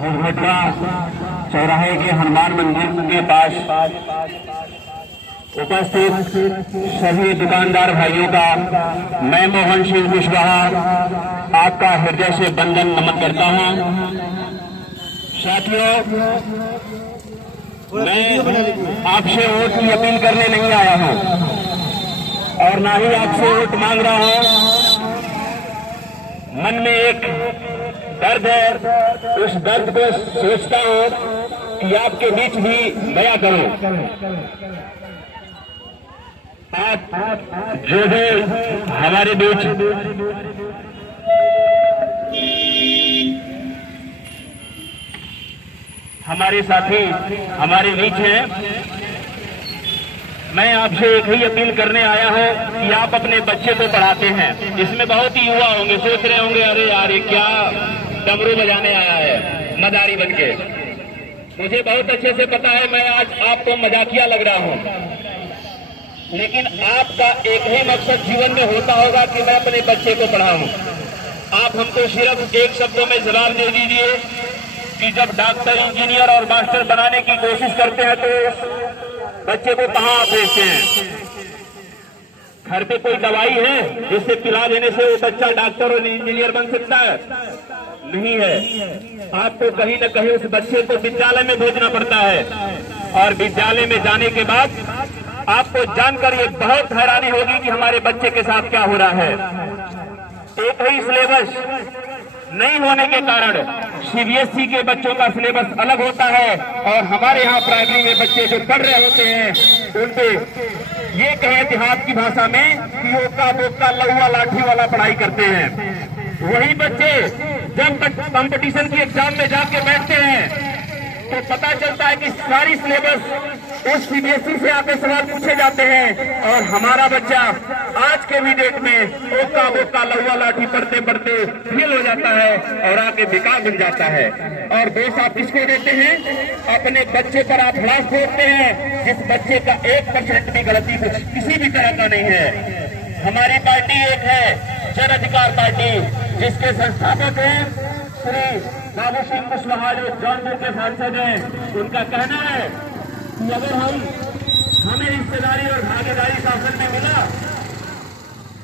घोघटा चौराहे के हनुमान मंदिर के पास उपस्थित सभी दुकानदार भाइयों का मैं मोहन सिंह कुशवाहा आपका हृदय से वंदन नमन करता हूं। साथियों, मैं आपसे वोट की अपील करने नहीं आया हूं और ना ही आपसे वोट मांग रहा हूं। मन में एक दर्द है, उस दर्द को सोचता हूं कि आपके बीच भी बयां करूं। आप जो भी हमारे बीच हमारे साथी हमारे बीच हैं, मैं आपसे एक ही अपील करने आया हूं कि आप अपने बच्चे को पढ़ाते हैं। इसमें बहुत ही युवा होंगे, सोच रहे होंगे अरे यार ये क्या डमरू बजाने आया है मदारी बनके। मुझे बहुत अच्छे से पता है मैं आज आपको मजाकिया लग रहा हूं, लेकिन आपका एक ही मकसद जीवन में होता होगा कि मैं अपने बच्चे को पढ़ाऊं। आप हमको सिर्फ एक शब्दों में जवाब दे दीजिए कि जब डॉक्टर, इंजीनियर और मास्टर बनाने की कोशिश करते हैं तो बच्चे को कहां आप भेजते हैं? घर पे कोई दवाई है जिससे पिला देने से वो बच्चा डॉक्टर और इंजीनियर बन सकता है? नहीं है। आपको कहीं न कहीं उस बच्चे को विद्यालय में भेजना पड़ता है और विद्यालय में जाने के बाद आपको जानकर ये बहुत हैरानी होगी कि हमारे बच्चे के साथ क्या हो रहा है। एक ही सिलेबस नहीं होने के कारण सीबीएसई के बच्चों का सिलेबस अलग होता है और हमारे यहाँ प्राइमरी में बच्चे जो पढ़ रहे होते हैं उनपे ये कहे देहात की भाषा में कि ओका बोका लहुआ लाठी वाला पढ़ाई करते हैं। वही बच्चे जब कंपटीशन की एग्जाम में जाके बैठते हैं तो पता चलता है कि सारी सिलेबस उस सीबीएसई से आके सवाल पूछे जाते हैं और हमारा बच्चा आज के भी डेट में ओका बोका लहुआ लाठी पढ़ते पढ़ते फेल हो जाता है और आके बेकार बन जाता है। और दोष आप किसको देते हैं? अपने बच्चे पर आप हलास छोड़ते हैं जिस बच्चे का 1% भी गलती कुछ किसी भी तरह का नहीं है। हमारी पार्टी एक है जन अधिकार पार्टी, जिसके संस्थापक हैं श्री बाबू सिंह कुशवाहा जो जौनपुर के सांसद हैं। उनका कहना है कि अगर हमें हिस्सेदारी और भागीदारी शासन में मिला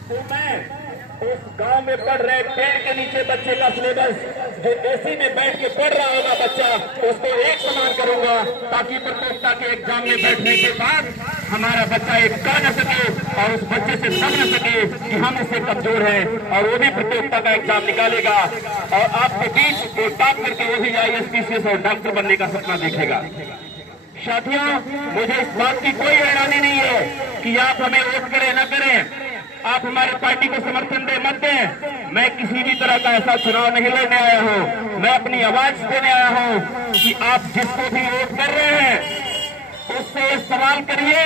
तो मैं उस गांव में पढ़ रहे पेड़ के नीचे बच्चे का सिलेबस जो एसी में बैठ के पढ़ रहा होगा बच्चा, उसको एक समान करूंगा ताकि प्रतियोगिता के एग्जाम में बैठने के बाद हमारा बच्चा एक कर न सके और उस बच्चे से समझ न सके कि हम उससे कमजोर हैं और वो भी प्रतियोगिता का एग्जाम निकालेगा और आपके बीच एक बात करके वो भी IAS PCS और डॉक्टर बनने का सपना देखेगा। साथियों, मुझे इस बात की कोई हैरानी नहीं है कि आप हमें वोट करें न करें, आप हमारे पार्टी को समर्थन दे मत दें। मैं किसी भी तरह का ऐसा चुनाव नहीं लड़ने आया हूं। मैं अपनी आवाज देने आया हूं कि आप जिसको भी वोट कर रहे हैं उससे सवाल करिए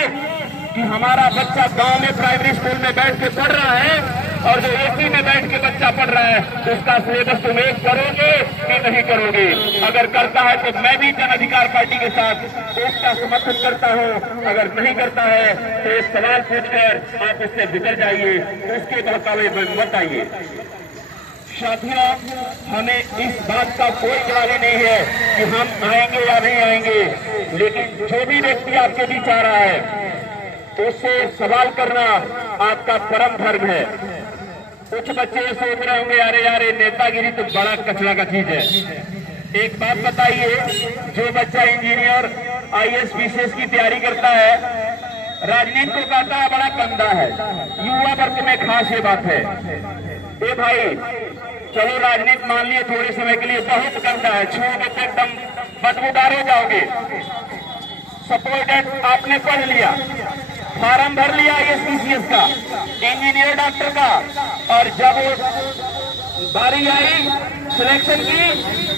कि हमारा बच्चा गांव में प्राइमरी स्कूल में बैठ के पढ़ रहा है और जो एसी में बैठ के बच्चा पढ़ रहा है उसका सिलेबस तुम एक करोगे कि नहीं करोगे? अगर करता है तो मैं भी जन अधिकार पार्टी के साथ उसका समर्थन करता हूं, अगर नहीं करता है तो एक सवाल पूछकर आप उससे बिगड़ जाइए, उसके बहकावे में मत आइए। साथियों, हमें इस बात का कोई गिरानी नहीं है कि हम आएंगे या नहीं आएंगे, लेकिन जो भी व्यक्ति आपके बीच आ रहा है उससे सवाल करना आपका परम धर्म है। कुछ बच्चे सोच रहे होंगे अरे यार ये नेतागिरी तो बड़ा कचरा का चीज है। एक बात बताइए, जो बच्चा इंजीनियर IAS PCS की तैयारी करता है राजनीति को कहता है बड़ा गंदा है, युवा वर्ग में खास ये बात है। ए भाई, चलो राजनीति मान लिए थोड़े समय के लिए बहुत गंदा है, छूओगे तो एकदम बदबूदार हो जाओगे। सपोर्टेड आपने पढ़ लिया, फॉर्म भर लिया IAS PCS का, इंजीनियर डॉक्टर का, और जब बारी आई सिलेक्शन की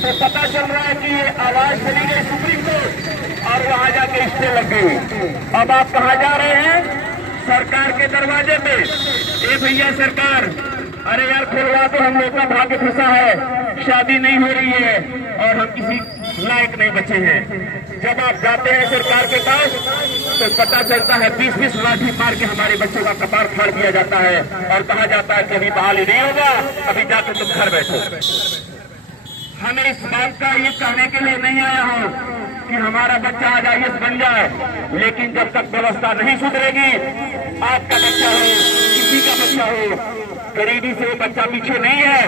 तो पता चल रहा है कि ये आवाज चली गई सुप्रीम कोर्ट और वहां जाके स्टे लग गई। अब आप कहां जा रहे हैं? सरकार के दरवाजे पे। ए भैया सरकार, अरे यार खुलवा दो, हम लोग का भाग्य फंसा है, शादी नहीं हो रही है और हम किसी लायक नहीं बचे हैं। जब आप जाते हैं सरकार के पास तो पता चलता है 20-20 लाठी मार के हमारे बच्चों का कपार फाड़ दिया जाता है और कहा जाता है कि अभी बहाली नहीं होगा, अभी जाकर तुम घर बैठो। हमें इस बात का ये कहने के लिए नहीं आया हूं कि हमारा बच्चा आज IAS बन जाए, लेकिन जब तक व्यवस्था नहीं सुधरेगी, आपका बच्चा हो, किसी का बच्चा हो, गरीबी से बच्चा पीछे नहीं है।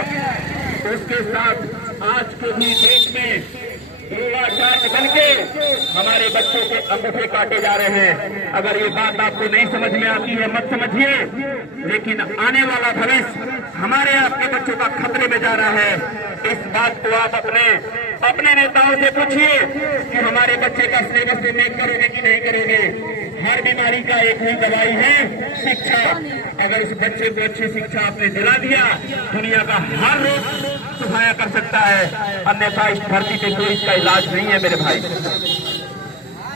उसके साथ आज के भी देश में युवा चार्ज बन के हमारे बच्चों के अंगूठे काटे जा रहे हैं। अगर ये बात आपको नहीं समझ में आती है मत समझिए, लेकिन आने वाला भविष्य हमारे आपके बच्चों का खतरे में जा रहा है। इस बात को आप अपने नेताओं से पूछिए कि हमारे बच्चे का सिलेबस में मेक करोगे कि नहीं करोगे। हर बीमारी का एक ही दवाई है, शिक्षा। अगर उस बच्चे को अच्छी शिक्षा आपने दिला दिया, दुनिया का हर रोग सुखाया कर सकता है, अन्यथा इस धरती पे कोई इसका इलाज नहीं है। मेरे भाई,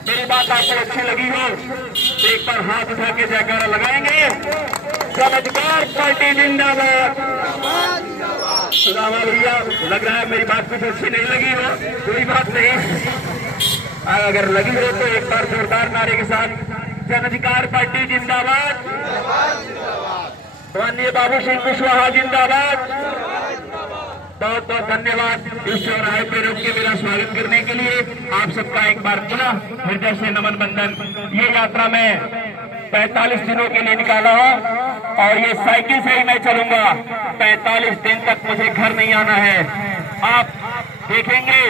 मेरी बात आपको अच्छी लगी हो तो एक बार हाथ उठा के जयकारा लगाएंगे। चमत्कार पार्टी जिंदाबाद। सुदामा भैया, लग रहा है मेरी बात कुछ अच्छी नहीं लगी हो, कोई बात नहीं, अगर लगी हो तो एक बार जोरदार नारे के साथ जन अधिकार पार्टी जिंदाबाद, माननीय बाबू सिंह कुशवाहा जिंदाबाद। बहुत बहुत धन्यवाद इस चौराहे पे रोक के मेरा स्वागत करने के लिए। आप सबका एक बार पुनः हृदय से नमन बंधन। ये यात्रा मैं 45 दिनों के लिए निकाला हूँ और ये साइकिल से ही मैं चलूंगा। 45 दिन तक मुझे घर नहीं आना है। आप देखेंगे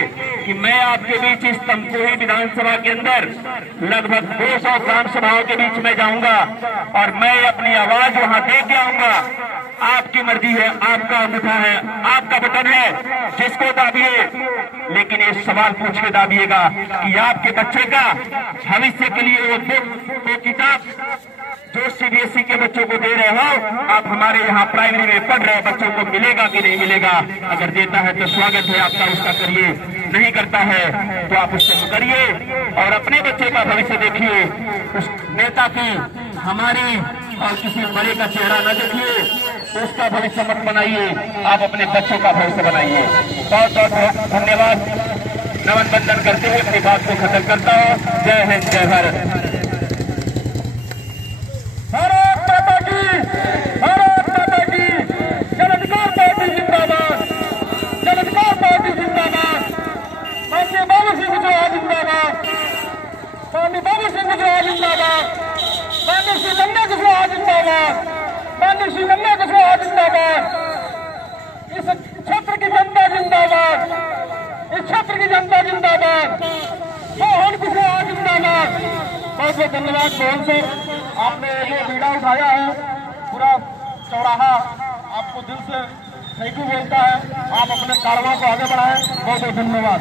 कि मैं आपके बीच इस तमकुही विधानसभा के अंदर लगभग 200 ग्राम सभाओं के बीच में जाऊंगा और मैं अपनी आवाज वहां दे के आऊंगा। आपकी मर्जी है, आपका अंगूठा है, आपका बटन है, जिसको दाबिए, लेकिन ये सवाल पूछ के दाबिएगा कि आपके बच्चे का भविष्य के लिए वो किताब जो CBSE के बच्चों को दे रहे हो, आप हमारे यहाँ प्राइमरी में पढ़ रहे बच्चों को मिलेगा कि नहीं मिलेगा। अगर देता है तो स्वागत है आपका, उसका करिए, नहीं करता है तो आप उससे मुकरिए और अपने बच्चे का भविष्य देखिए। उस नेता की, हमारी और किसी बड़े का चेहरा न देखिए, उसका भविष्य मत बनाइए, आप अपने बच्चों का भविष्य बनाइए। बहुत बहुत धन्यवाद। नमन बंदन करते हुए अपनी बात को खत्म करता हूँ। जय हिंद, जय भारत। भारत माता की, भारत माता की। जन अधिकार पार्टी जिंदाबाद, जन अधिकार पार्टी जिंदाबाद। माननीय बाबू सिंह कुशवाहा जिंदाबाद, माननीय बाबू सिंह कुशवाहा जिंदाबाद, माननीय श्री नंदा कुशवाहा जिंदाबाद, माननीय श्री नंदा कुशवाहा जिंदाबाद। इस क्षेत्र की जनता जिंदाबाद, इस क्षेत्र की जनता जिंदाबाद। मोहन कुशवाहा जिंदाबाद। बहुत बहुत धन्यवाद मोहन से, आपने ये बीड़ा उठाया है, पूरा चौराहा आपको दिल से थैंक यू बोलता है। आप अपने कारवां को आगे बढ़ाएं। बहुत बहुत धन्यवाद।